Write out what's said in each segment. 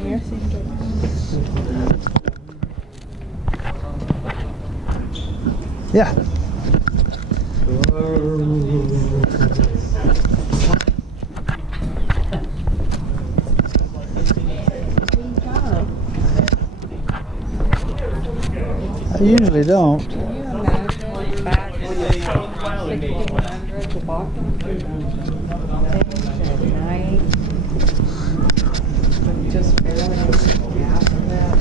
here. Yeah. I usually don't. Can you imagine back in the 1600s walking through things at night with just barely any gas in that?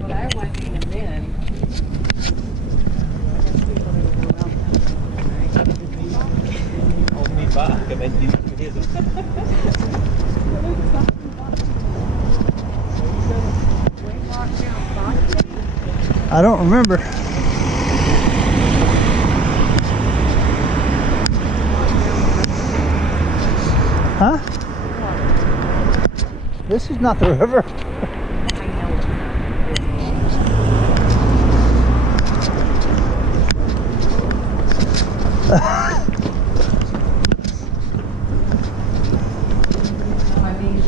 But I went even in. I guess people didn't go out that Hold me back and then you can hear them. We walked down Fossgate. I don't remember. Huh? This is not the river. I mean,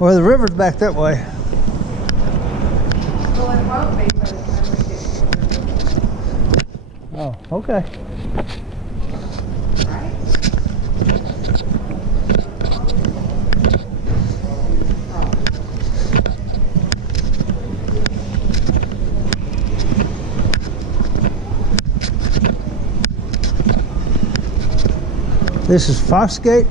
Well, the river's back that way. well, it won't be by the time we get to Oh, okay. right? This is Fossgate.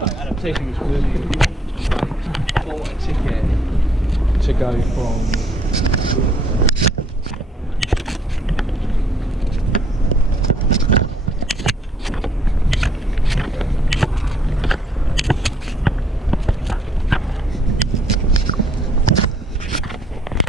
Adaptation was really like bought a ticket to go from